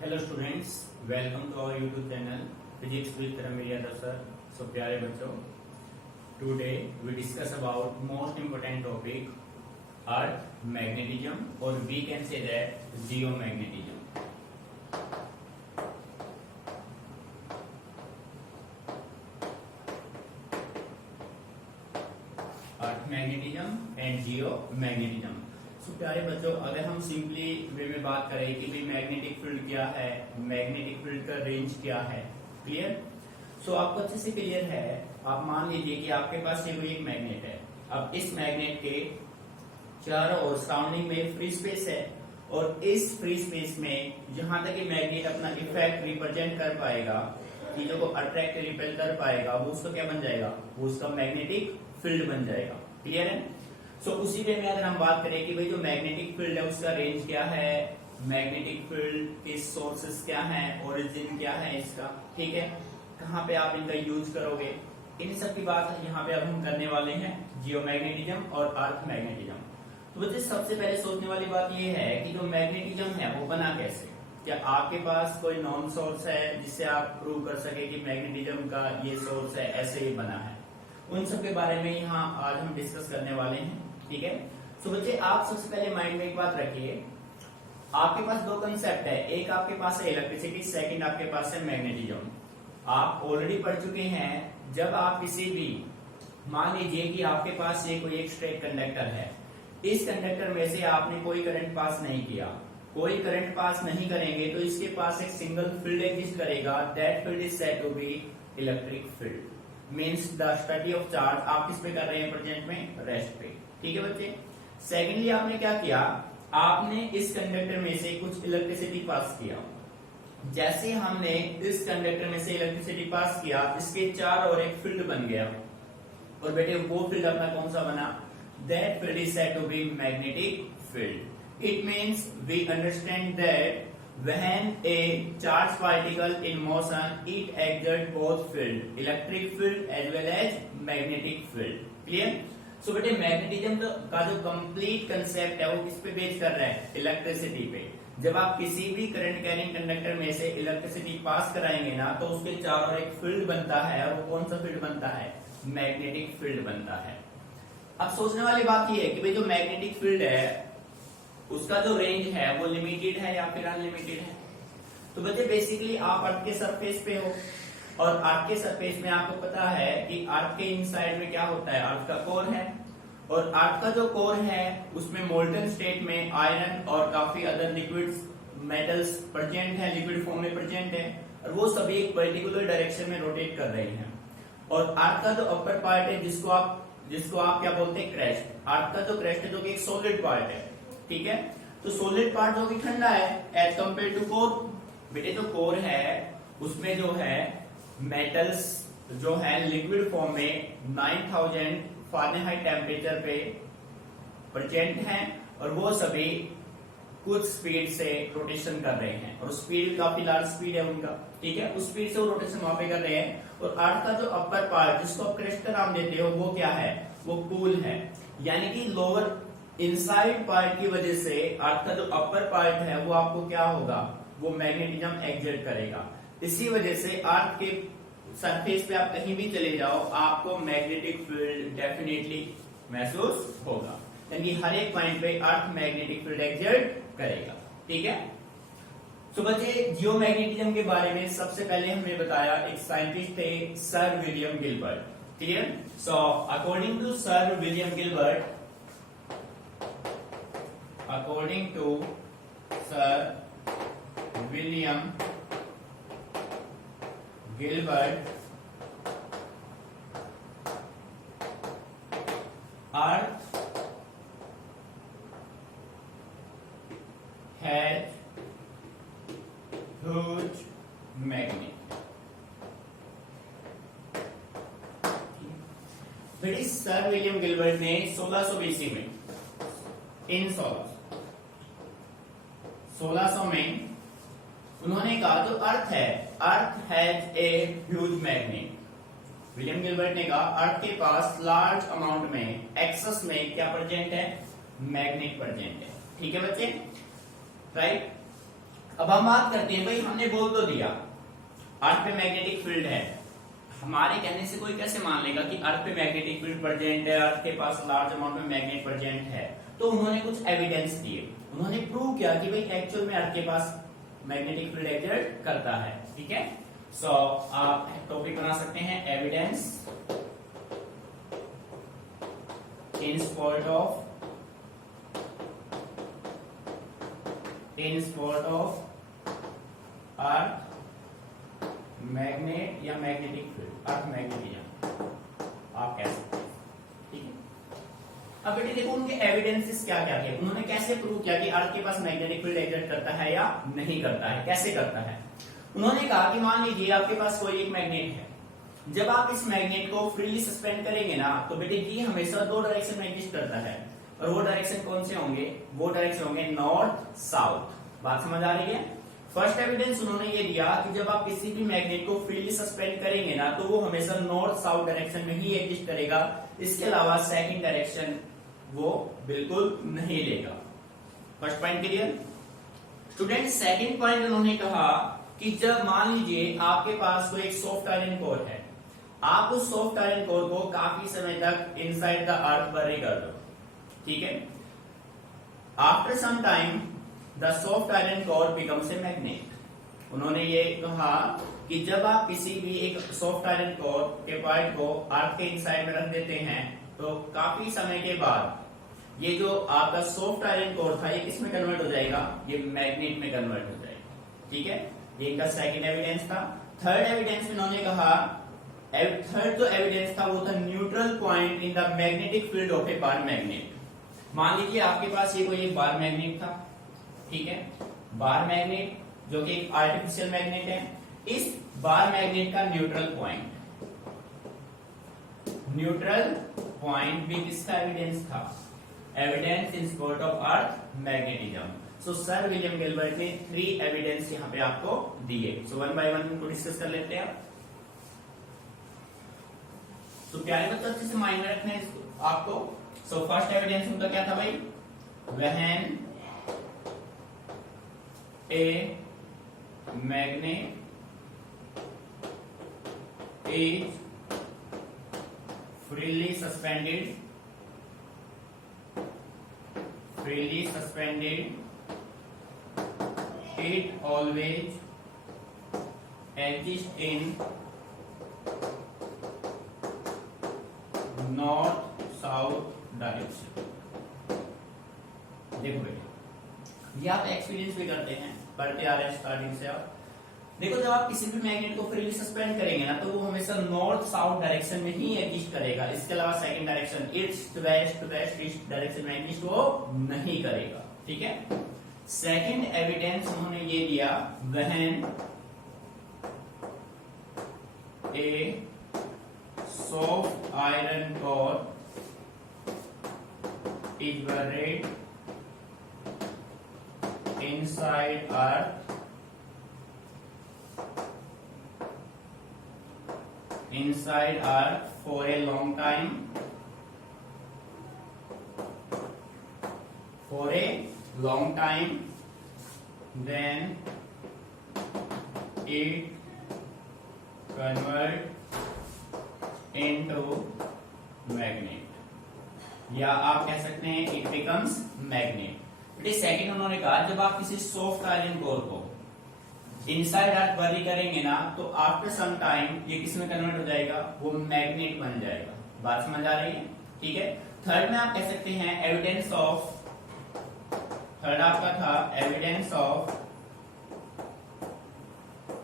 Hello students, welcome to our YouTube channel physics with Karam Yadav sir. So प्यारे बच्चों, today we discuss about most important topic earth magnetism और we can say that geomagnetism. Earth magnetism and geomagnetism. तो प्यारे बच्चों, अगर हम simply वे में बात करें कि भाई मैग्नेटिक फील्ड क्या है, मैग्नेटिक फील्ड का रेंज क्या है, क्लियर? सो आपको अच्छे से क्लियर है। आप मान लीजिए कि आपके पास ये कोई एक मैग्नेट है। अब इस मैग्नेट के चारों ओर सराउंडिंग में फ्री स्पेस है और इस फ्री स्पेस में जहां तक ये मैग्नेट अपना इफेक्ट रिप्रेजेंट कर पाएगा, चीजों को अट्रैक्ट रिपेल कर पाएगा, वो उसका क्या बन जाएगा? वो उसका मैग्नेटिक फील्ड बन जाएगा। क्लियर है? सो उसी वे में अगर हम बात करें कि भाई जो मैग्नेटिक फील्ड है उसका रेंज क्या है, मैग्नेटिक फील्ड के सोर्सेस क्या है, ओरिजिन क्या है इसका, ठीक है, कहाँ पे आप इनका यूज करोगे, इन सब की बात यहाँ पे अब हम करने वाले हैं, जियोमैग्नेटिज्म और अर्थ मैग्नेटिज्म। तो बच्चे सबसे पहले सोचने वाली बात ये है कि जो मैग्नेटिज्म है वो बना कैसे? क्या आपके पास कोई नॉन सोर्स है जिससे आप प्रूव कर सके कि मैग्नेटिज्म का ये सोर्स है, ऐसे ही बना है? उन सब के बारे में यहाँ आज हम डिस्कस करने वाले हैं, ठीक है। सो बच्चे, आप सबसे पहले माइंड में एक बात रखिए, आपके पास दो कंसेप्ट है, एक आपके पास है इलेक्ट्रिसिटी, सेकंड आपके पास है मैग्नेटिज्म। आप ऑलरेडी पढ़ चुके हैं, जब आप किसी भी, मान लीजिए कि आपके पास ये कोई एक स्ट्रेट कंडक्टर है, इस कंडक्टर में से आपने कोई करंट पास नहीं किया, कोई करंट पास नहीं करेंगे तो इसके पास एक सिंगल फील्ड एग्जिस्ट करेगा, that field is said to be electric field. Means the study of charge आप किस पे कर रहे हैं प्रेजेंट में? रेस्ट पे, ठीक है बच्चे। सेकेंडली आपने क्या किया, आपने इस कंडक्टर में से कुछ इलेक्ट्रिसिटी पास किया। जैसे हमने इस कंडक्टर में से इलेक्ट्रिसिटी पास किया, इसके चारों ओर एक फील्ड बन गया, और बेटे वो फील्ड अपना कौन सा बना? That field is said to be magnetic field. It means we understand that when a charged particle in motion it exerts both field, electric field as well as magnetic field. Clear? सो बेटे magnetism का जो complete concept है वो किस पे base कर रहा है? इलेक्ट्रिसिटी पे। जब आप किसी भी करंट कैरिंग कंडक्टर में से इलेक्ट्रिसिटी पास कराएंगे ना, तो उसके चारों एक फील्ड बनता है, और वो कौन सा फील्ड बनता है? मैग्नेटिक फील्ड बनता है। अब सोचने वाली बात ये है कि भाई जो मैग्नेटिक फील्ड है उसका जो रेंज है वो लिमिटेड है या फिर अनलिमिटेड है? तो बच्चे बेसिकली आप अर्थ के सरफेस पे हो, और अर्थ के सरफेस में आपको पता है कि अर्थ के इनसाइड में क्या होता है? अर्थ का कोर है, और अर्थ का जो कोर है उसमें मोल्टन स्टेट में आयरन और काफी अदर लिक्विड्स मेटल्स प्रेजेंट है, लिक्विड फॉर्म में प्रेजेंट है, और वो सभी एक पर्टिकुलर डायरेक्शन में रोटेट कर रहे हैं। और अर्थ का जो अपर पार्ट है जिसको आप क्या बोलते हैं? क्रेस्ट। अर्थ का जो क्रेस्ट है जो कि एक सॉलिड पार्ट है, ठीक है। तो सॉलिड पार्ट जो कि ठंडा है एज कंपेयर टू कोर। बेटे जो कोर है उसमें जो है मेटल्स जो है लिक्विड फॉर्म में 9000 फारेनहाइट टेम्परेचर पे प्रेजेंट हैं, और वो सभी कुछ स्पीड से रोटेशन कर रहे हैं, और स्पीड काफी लार्ज स्पीड है उनका, ठीक है। उस स्पीड से वो रोटेशन वहां पे कर रहे हैं। और अर्थ का जो अपर पार्ट जिसको आप क्रेस्ट का नाम देते हो वो क्या है? वो कूल है। यानी कि लोअर इनसाइड पार्ट की वजह से अर्थ का जो अपर पार्ट है वो आपको क्या होगा? वो मैग्नेटिज्म एक्सर्ट करेगा। इसी वजह से अर्थ के सरफेस पे आप कहीं भी चले जाओ, आपको मैग्नेटिक फील्ड डेफिनेटली महसूस होगा, यानी हर एक पॉइंट पे अर्थ मैग्नेटिक फील्ड एक्सर्ट करेगा, ठीक है। तो बच्चे, जियोमैग्नेटिज्म के बारे में सबसे पहले हमने बताया, एक साइंटिस्ट थे sir William Gilbert. Clear? So according to sir William Gilbert, according to Sir William Gilbert, Earth has huge magnet. British sir William Gilbert ने 1600 BC में, इन 1600 में उन्होंने कहा जो अर्थ है, earth has a huge magnet. William Gilbert ने कहा अर्थ के पास लार्ज अमाउंट में, एक्सेस में क्या प्रेजेंट है? मैग्नेट प्रेजेंट है, ठीक है बच्चे, राइट। अब हम बात करते हैं, भाई हमने बोल तो दिया अर्थ पे मैग्नेटिक फील्ड है, हमारे कहने से कोई कैसे मान लेगा कि अर्थ पे मैग्नेटिक फील्ड प्रेजेंट है, अर्थ के पास लार्ज अमाउंट में मैग्नेट प्रेजेंट है। तो उन्होंने कुछ एविडेंस दिए, उन्होंने प्रूव किया कि भाई एक्चुअल में अर्थ के पास मैग्नेटिक फील्ड एक्सर्ट करता है। ठीक है, सो आप टॉपिक बना सकते हैं evidence in support of earth magnet या मैग्नेटिक फील्ड, अर्थ मैग्नेटिज्म आप कह सकते हैं। ठीक है, अब बेटे देखो उनके एविडेंसेस क्या क्या थे, उन्होंने कैसे प्रूव किया कि अर्थ के पास मैग्नेटिक फील्ड एक्सर्ट करता है या नहीं करता है, कैसे करता है। उन्होंने कहा कि मान लीजिए आपके पास कोई एक मैग्नेट है, जब आप इस मैग्नेट को फ्रीली सस्पेंड करेंगे ना, तो बेटे ये हमेशा दो डायरेक्शन में एग्जिस्ट करता है, और वो डायरेक्शन कौन से होंगे, वो डायरेक्शन होंगे नॉर्थ साउथ। बात समझ आ रही है। फर्स्ट एविडेंस उन्होंने ये दिया कि जब आप किसी भी मैग्नेट को फ्रीली सस्पेंड करेंगे ना, तो वो हमेशा नॉर्थ साउथ डायरेक्शन में ही एग्जिस्ट करेगा, इसके अलावा सेकंड डायरेक्शन वो बिल्कुल नहीं लेगा। First point clear. Student second point उन्होंने कहा कि जब मान लीजिए आपके पास कोई एक सॉफ्ट आयरन कोर है, आप उस सॉफ्ट आयरन कोर को काफी समय तक इनसाइड द अर्थ बरी कर दो, ठीक है, after some time the soft iron core becomes a magnet. उन्होंने ये कहा कि जब आप किसी भी एक सॉफ्ट आयरन कोर के पार्ट को अर्थ के इनसाइड में रख देते हैं, तो काफी समय के बाद ये जो आपका सॉफ्ट आयरन कोर था, ये किस में कन्वर्ट हो जाएगा, ये मैग्नेट में कन्वर्ट हो जाएगा। ठीक है, ये इनका सेकंड एविडेंस था। थर्ड एविडेंस इन्होंने कहा, थर्ड जो एविडेंस था वो था neutral point in the magnetic field of a bar magnet. मान लीजिए आपके पास ये कोई एक बार मैग्नेट था, ठीक है, बार मैग्नेट जो कि एक आर्टिफिशियल मैग्नेट है, इस बार मैग्नेट का न्यूट्रल पॉइंट भी किसका एविडेंस था, evidence in support of earth magnetism. So sir William Gilbert ने 3 एविडेंस यहाँ पे आपको दिए। सो वन बाय वन उनको डिस्कस कर लेते हैं। तो प्यारे बच्चों अच्छे से माइंड में रखना है इसको आपको। सो फर्स्ट एविडेंस उनका क्या था भाई, when a magnet is freely suspended it always exists in north south direction। देखो बेटे, ये आप एक्सपीरियंस भी करते हैं, पढ़ते आ रहे हैं स्टार्टिंग से आप। देखो जब आप किसी भी मैग्नेट को फ्रीली सस्पेंड करेंगे ना, तो वो हमेशा नॉर्थ साउथ डायरेक्शन में ही एग्जिस्ट करेगा, इसके अलावा second direction east west east direction में एग्जिस्ट वो नहीं करेगा। ठीक है, सेकंड एविडेंस उन्होंने ये दिया, when a soft iron core is buried inside earth for a long time, then it convert into magnet, या आप कह सकते हैं इट बिकम्स मैग्नेट। बेटे सेकंड उन्होंने कहा, जब आप किसी सॉफ्ट आयरन कोर को इनसाइड अर्थ बरी करेंगे ना, तो आफ्टर सम टाइम ये किस में कन्वर्ट हो जाएगा, वो मैग्नेट बन जाएगा। बात समझ आ रही है। ठीक है, थर्ड में आप कह सकते हैं एविडेंस ऑफ, थर्ड आपका था evidence of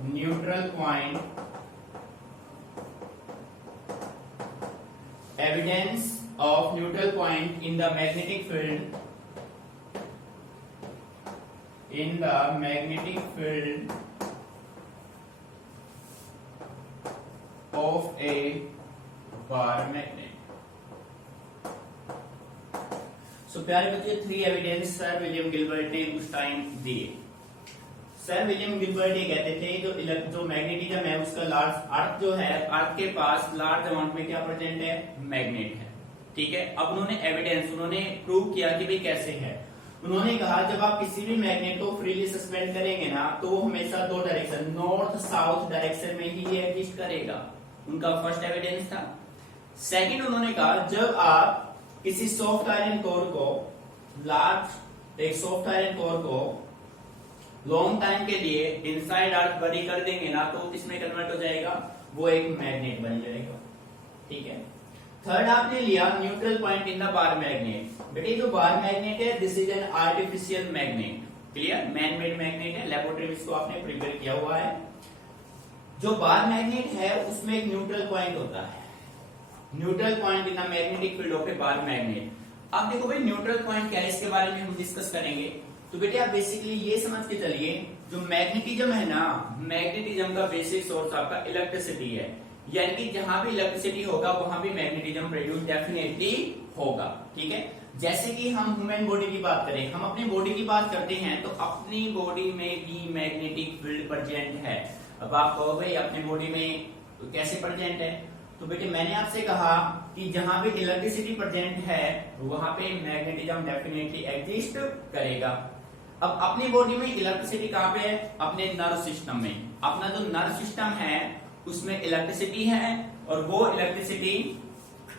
neutral point, evidence of neutral point in the magnetic field, of a bar magnet। सो प्यारे बच्चे 3 एविडेंस सर विलियम गिलबर्ट ने उस टाइम दिए। सर विलियम गिलबर्ट ये कहते थे जो मैग्नेटिज्म है उसका लार्ज, अर्थ जो है, अर्थ के पास लार्ज अमाउंट में क्या प्रेजेंट है, मैग्नेट है। ठीक है, अब उन्होंने एविडेंस, उन्होंने प्रूव किया कि भाई कैसे है। उन्होंने कहा जब आप किसी भी मैग्नेट को फ्रीली सस्पेंड करेंगे ना तो वो हमेशा दो डायरेक्शन नॉर्थ साउथ डायरेक्शन में ही एग्जिस्ट करेगा। उनका फर्स्ट एविडेंस था। सेकंड उन्होंने कहा जब आप किसी सॉफ्ट आयरन कोर को एक सॉफ्ट आयरन कोर को लॉन्ग टाइम के लिए इनसाइड अर्थ बड़ी कर देंगे ना तो किसमें कन्वर्ट हो जाएगा, वो एक मैग्नेट बन जाएगा। ठीक है। थर्ड आपने लिया neutral point in the bar magnet. बेटे जो बार मैग्नेट है this is an artificial magnet. Clear, man made magnet है, लेबोरेटरी में इसको आपने प्रिपेयर किया हुआ है। जो बार मैग्नेट है उसमें एक न्यूट्रल पॉइंट होता है, neutral point in the magnetic field of a bar magnet. अब देखो भाई न्यूट्रल पॉइंट क्या है, इसके बारे में हम डिस्कस करेंगे। तो बेटे आप बेसिकली ये समझ के चलिए जो मैग्नेटिज्म है ना, मैग्नेटिज्म का बेसिक सोर्स आपका इलेक्ट्रिसिटी है, यानी कि जहां भी इलेक्ट्रिसिटी होगा वहां भी मैग्नेटिज्म प्रोड्यूस डेफिनेटली होगा। ठीक है। जैसे कि हम ह्यूमन बॉडी की बात करें, हम अपनी बॉडी की बात करते हैं तो अपनी बॉडी में भी मैग्नेटिक फील्ड प्रेजेंट है। अब आप कहोगे अपनी बॉडी में कैसे प्रेजेंट है, तो बेटे मैंने आपसे कहा कि जहां भी इलेक्ट्रिसिटी प्रेजेंट है वहां पे मैग्नेटिज्म डेफिनेटली एग्जिस्ट करेगा। अब अपनी बॉडी में इलेक्ट्रिसिटी कहां पे है, अपने नर्व सिस्टम में। अपना जो नर्व सिस्टम है उसमें इलेक्ट्रिसिटी है और वो इलेक्ट्रिसिटी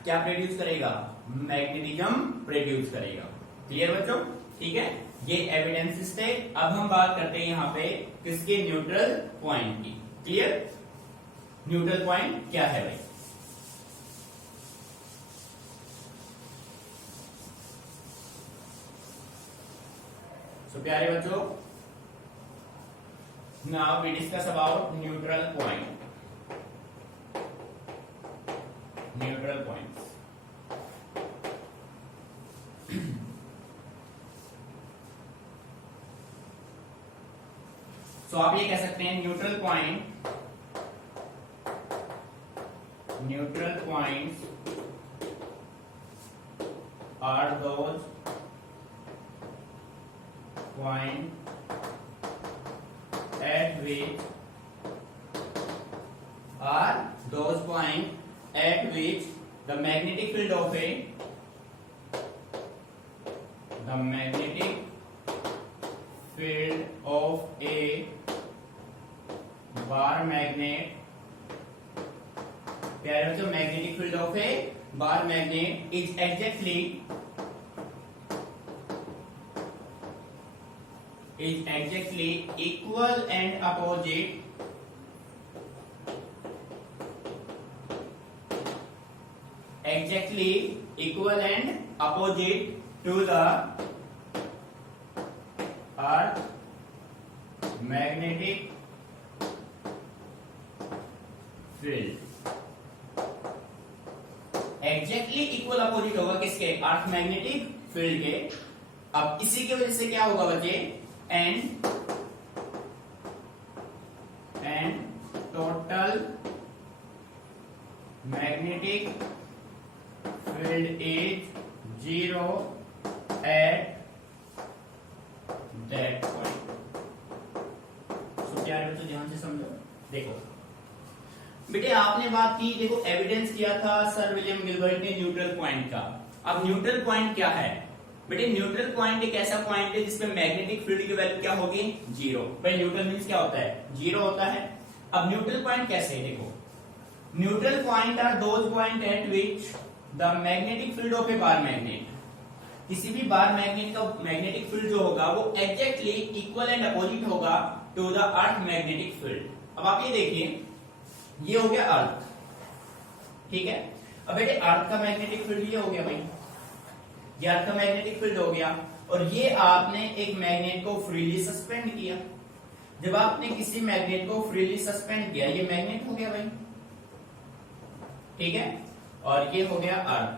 क्या प्रोड्यूस करेगा, मैग्नेटिज्म प्रोड्यूस करेगा। क्लियर बच्चों? ठीक है, ये एविडेंसेस थे। अब हम बात करते हैं यहाँ पे किसके, न्यूट्रल पॉइंट की। क्लियर, न्यूट्रल पॉइंट क्या है भाई? तो प्यारे बच्चों, now we discuss about neutral point. Neutral points. तो आप ये कह सकते हैं neutral points are those point at which the magnetic field of a bar magnet, magnetic field of a bar magnet is exactly equal and opposite to the earth magnetic field। Exactly equal opposite होगा किसके, अर्थ magnetic field के। अब इसी की वजह से क्या होगा बच्चे, and total magnetic field is zero at that point। तो क्या है बच्चों, ध्यान से समझो। देखो बेटे आपने बात की, देखो एविडेंस किया था सर विलियम गिलबर्ट ने न्यूट्रल पॉइंट का। अब न्यूट्रल पॉइंट क्या है बेटे, न्यूट्रल पॉइंट एक ऐसा पॉइंट है जिसमें मैग्नेटिक फील्ड की वैल्यू क्या होगी, जीरो। भाई न्यूट्रल मींस क्या होता है, जीरो होता है। अब न्यूट्रल पॉइंट कैसे है, देखो neutral point are those point at which the magnetic field of a bar magnet, किसी भी बार मैग्नेट का मैग्नेटिक फील्ड जो होगा वो एग्जैक्टली इक्वल एंड अपोजिट होगा to the earth magnetic field. अब आप ये देखिए, ये हो गया अर्थ, ठीक है। अब बेटे अर्थ का मैग्नेटिक फील्ड ये हो गया भाई, ये अर्थ का मैग्नेटिक फील्ड हो गया, और ये आपने एक मैग्नेट को फ्रीली सस्पेंड किया। जब आपने किसी मैग्नेट को फ्रीली सस्पेंड किया, ये मैग्नेट हो गया भाई, ठीक है, और ये हो गया अर्थ,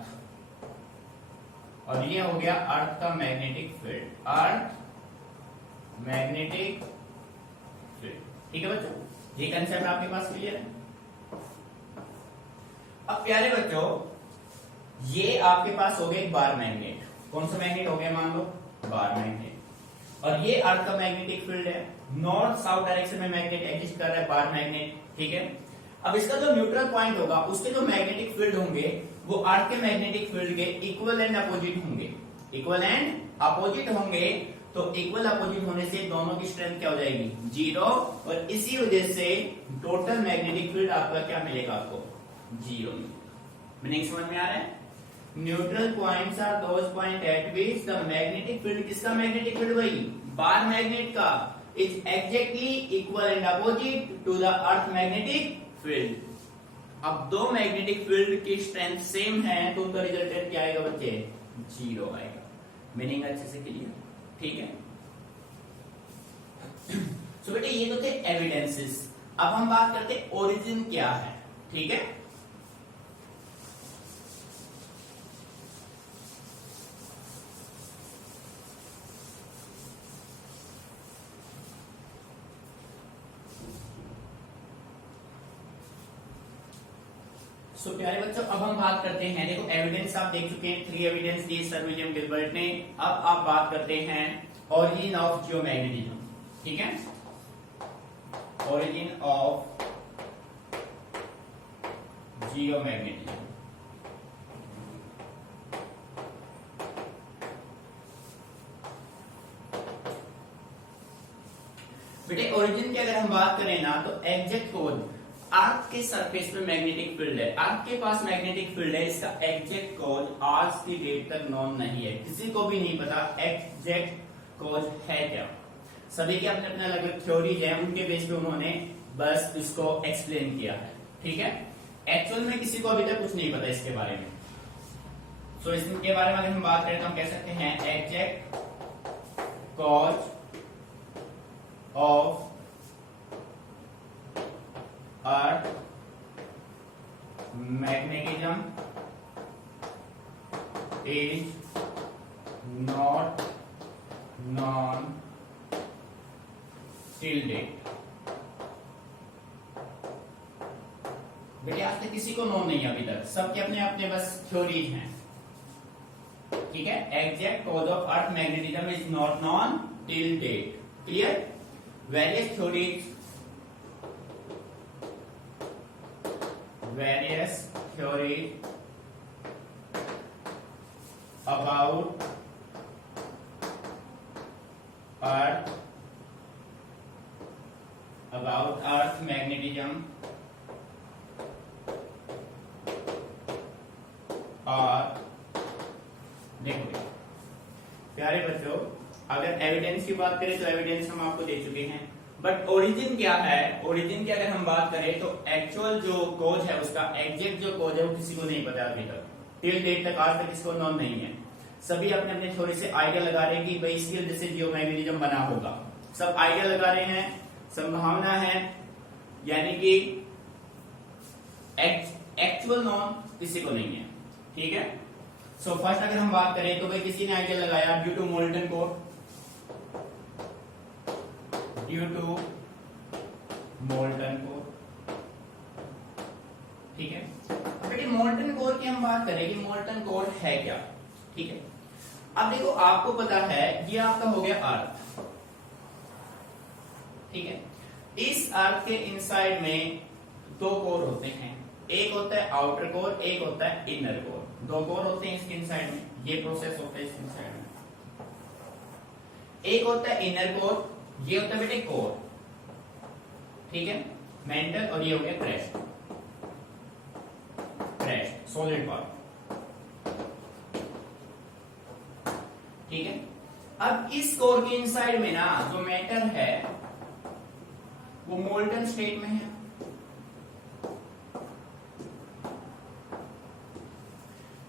और ये हो गया अर्थ का मैग्नेटिक फील्ड, अर्थ मैग्नेटिक फील्ड। ठीक है बच्चों, ये कंसेप्ट आपके पास क्लियर है। अब प्यारे बच्चों, ये आपके पास हो गया एक बार मैग्नेट। कौन सा मैग्नेट हो गया, मान लो बार मैग्नेट, और ये अर्थ का मैग्नेटिक फील्ड है। नॉर्थ साउथ डायरेक्शन में मैग्नेट एग्जिस्ट कर रहा है, बार मैग्नेट, ठीक है। अब इसका जो न्यूट्रल पॉइंट होगा, उसके जो मैग्नेटिक फील्ड होंगे वो अर्थ के मैग्नेटिक फील्ड के इक्वल एंड अपोजिट होंगे। इक्वल एंड अपोजिट होंगे तो इक्वल अपोजिट होने से दोनों की स्ट्रेंथ क्या हो जाएगी, 0, और इसी वजह से टोटल मैग्नेटिक फील्ड आपका क्या मिलेगा, आपको 0। मीनिंग समझ में आ रहा है? Neutral points are those point at which the magnetic field, किसका मैग्नेटिक फील्ड, वही बार मैग्नेट का, is exactly equal and opposite to the earth magnetic field. अब दो मैग्नेटिक फील्ड की स्ट्रेंथ सेम है तो उनका रिजल्टेंट क्या आएगा बच्चे, 0 आएगा। मीनिंग अच्छे से क्लियर, ठीक है? सो बेटे ये तो थे एविडेंसेस। अब हम बात करते हैं ओरिजिन क्या है, ठीक है? सो प्यारे बच्चों अब हम बात करते हैं, देखो एविडेंस आप देख चुके हैं, 3 एविडेंस दिए सर विलियम गिलबर्ट ने। अब आप बात करते हैं ओरिजिन ऑफ जियोमैग्नेटिज्म, ठीक है? Origin of geomagnetism. बेटे ओरिजिन की अगर हम बात करें ना तो एग्जैक्ट कोड, अर्थ के सरफेस पे मैग्नेटिक फील्ड है, अर्थ के पास मैग्नेटिक फील्ड है, इसका एग्जैक्ट कॉज आज की डेट तक नॉन नहीं है, किसी को भी नहीं पता एग्जैक्ट कॉज है क्या। सभी के अपने अपने अलग अलग थ्योरीज हैं, उनके बेस पे उन्होंने बस इसको एक्सप्लेन किया है, ठीक है? एक्चुअल में किसी को अभी तक कुछ नहीं पता इसके बारे में। सो इसके बारे में अगर हम बात करें तो हम कह सकते हैं exact cause of earth magnetism is not known till date. बेटे आज तक किसी को नॉन नहीं है अभी तक, सबके अपने अपने बस थ्योरीज हैं, ठीक है? Exact cause of earth magnetism is not known till date. Clear? Various theories about earth magnetism और देखो प्यारे बच्चों अगर एविडेंस की बात करें तो एविडेंस हम आपको दे चुके हैं, बट ओरिजिन क्या है, ओरिजिन की अगर हम बात करें तो एक्चुअल जो कोज है उसका एग्जैक्ट जो कोज है वो किसी को नहीं पता अभी तक, टिल डेट तक आज तक इसको नॉन नहीं है। सभी अपने अपने थ्योरी से आइडिया लगा रहे हैं कि भाई इसकी वजह से जियोमैग्नेटिज्म बना होगा, सब आइडिया लगा रहे हैं, संभावना है, यानी कि एक्चुअल नॉन किसी को नहीं है, ठीक है? सो फर्स्ट अगर हम बात करें तो भाई किसी ने आइडिया लगाया due to molten core, due to molten core, ठीक है? बेटे मोल्टन कोर की हम बात करें कि मोल्टन कोर है क्या, ठीक है? अब देखो आपको पता है ये आपका हो गया अर्थ, ठीक है? इस अर्थ के इनसाइड में दो कोर होते हैं, एक होता है आउटर कोर, एक होता है इनर कोर, दो कोर होते हैं इसके इनसाइड में, ये प्रोसेस होता है इसके इनसाइड में। एक होता है इनर कोर, ये होता है बेटे कोर, ठीक है? मेंटल, और ये हो गया क्रेस्ट, क्रेस्ट सॉलिड पार्ट, ठीक है? अब इस कोर के इनसाइड में ना जो मैटर है वो मोल्टन स्टेट में है,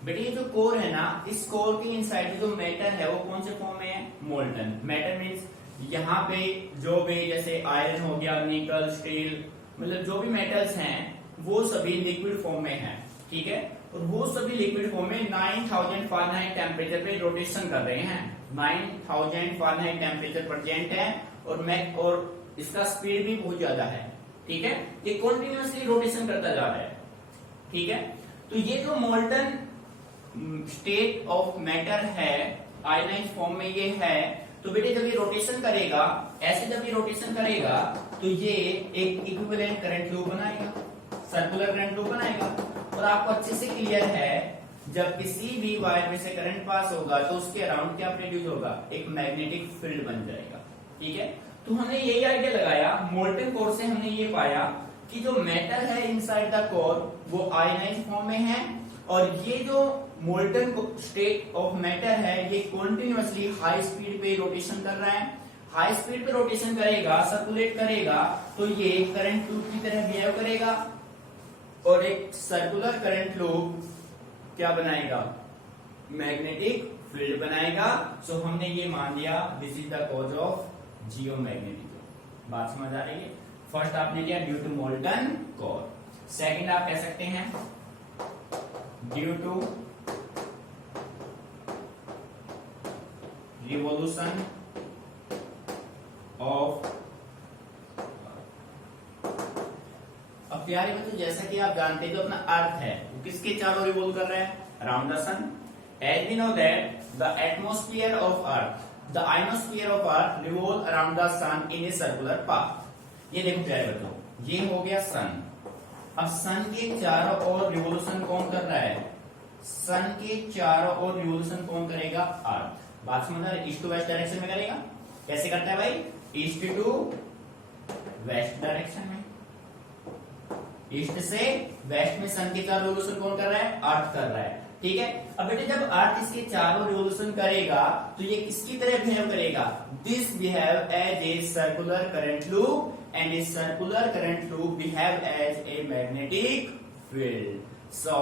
बेटे ये जो कोर है ना, इस कोर के इनसाइड जो मैटर है वो कौन से फॉर्म में है, मोल्टन। मैटर मीन्स यहाँ पे जो भी जैसे आयरन हो गया, निकल, स्टील, मतलब जो भी मेटल्स हैं वो सभी लिक्विड फॉर्म में हैं, ठीक है? और वो सभी लिक्विड फॉर्म में 9000 फ़ारेनहाइट टेम्परेचर पे रोटेशन कर रहे हैं, 9000 फ़ारेनहाइट टेम्परेचर प्रेजेंट है, और इसका स्पीड भी बहुत ज्यादा है, ठीक है? ये कंटिन्यूअसली रोटेशन करता जा रहा है, ठीक है? तो ये जो मोल्टन स्टेट ऑफ मैटर है आयनाइज फॉर्म में ये है, तो बेटे जब ये रोटेशन करेगा, ऐसे जब ये रोटेशन करेगा तो ये एक इक्विवेलेंट करंट लूप बनाएगा, सर्कुलर करंट लूप बनाएगा। और आपको अच्छे से क्लियर है जब किसी भी वायर में से करंट पास होगा तो उसके अराउंड क्या प्रोड्यूस होगा, एक मैग्नेटिक फील्ड बन जाएगा। ठीक है, तो हमने यही आइडिया लगाया मोल्टन कोर से। हमने ये पाया कि जो मेटल है इनसाइड द कोर वो आयनाइज फॉर्म में है, और ये जो मोल्टन स्टेट ऑफ मैटर है ये कॉन्टिन्यूअसली हाई स्पीड पे रोटेशन कर रहा है। हाई स्पीड पे रोटेशन करेगा, सर्कुलेट करेगा, तो ये करंट लूप की तरह बिहेव करेगा और एक सर्कुलर करंट लूप क्या बनाएगा, मैग्नेटिक फील्ड बनाएगा। सो हमने ये मान लिया this is the cause of geomagnetism. बात समझ आ रही है? फर्स्ट आपने लिया due to molten core, second आप कह सकते हैं ड्यू टू रिवॉल्यूशन ऑफ। अब प्यारे बच्चों जैसा कि आप जानते हैं जो अपना अर्थ है वो किसके चारों रिवॉल्व कर रहा है, around the sun. As we know that the atmosphere of earth, the ionosphere of earth revolve around the sun in a circular path. ये देखो प्यारे बच्चों, ये हो गया सन। अब सन के चारों ओर रिवॉल्यूशन कौन कर रहा है, सन के चारों ओर रिवॉल्यूशन कौन करेगा, अर्थ। बात समझ रहे, ईस्ट टू वेस्ट डायरेक्शन में करेगा। कैसे करता है भाई, ईस्ट टू वेस्ट डायरेक्शन में, ईस्ट से वेस्ट में सन के चारों रिवॉल्यूशन कौन कर रहा है, अर्थ कर रहा है। ठीक है, अब बेटे जब अर्थ इसके चारों रिवॉल्यूशन करेगा तो ये किसकी तरह बिहेव करेगा, this behave as a circular current loop and a circular current loop behave as a magnetic field. So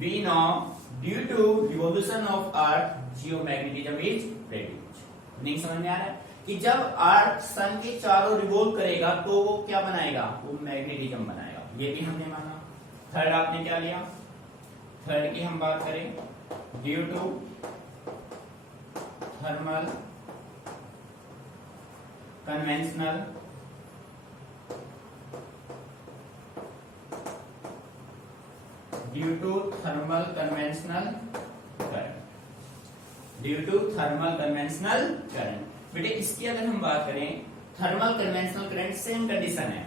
we know due to revolution of earth geomagnetism is produced. नहीं समझ में आ रहा है कि जब अर्थ सन के चारों रिवॉल्व करेगा तो वो क्या बनाएगा, वो मैग्नेटिज्म बनाएगा। ये भी हमने माना। थर्ड आपने क्या लिया, थर्ड की हम बात करें due to thermal conventional due to thermal conventional current, due to thermal conventional current. बेटे इसकी अगर हम बात करें, thermal conventional current same condition है।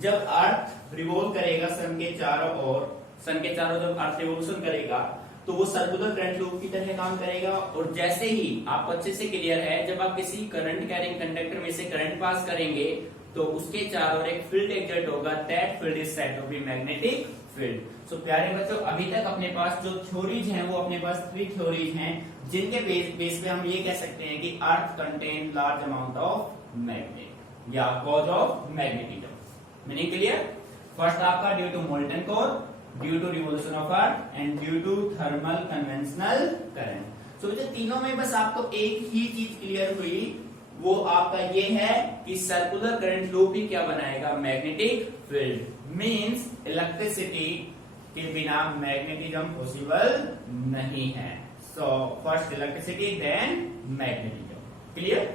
जब अर्थ रिवॉल्व करेगा सन के चारों ओर, सन के चारों जब अर्थ रिवॉल्यूशन करेगा तो वो सर्कुलर करंट लूप की तरह काम करेगा। और जैसे ही आपको अच्छे से क्लियर है, जब आप किसी करंट कैरिंग कंडक्टर में से करंट पास करेंगे तो उसके चारों ओर एक फील्ड एक्सर्ट होगा, that field is said to be magnetic field. So प्यारे बच्चों अभी तक अपने पास जो थ्योरीज हैं वो अपने पास 3 थ्योरीज हैं जिनके बेस पे हम ये कह सकते हैं कि earth contain large amount of magnet या cause of magnetism. Meaning clear? First आपका due to molten core, due to revolution of earth and due to thermal conventional current. So बच्चों तीनों में बस आपको एक ही चीज क्लियर हुई, वो आपका ये है कि सर्कुलर करंट लूप ही क्या बनाएगा, मैग्नेटिक फील्ड। मींस इलेक्ट्रिसिटी के बिना मैग्नेटिज्म पॉसिबल नहीं है। So first electricity then magnetism. Clear?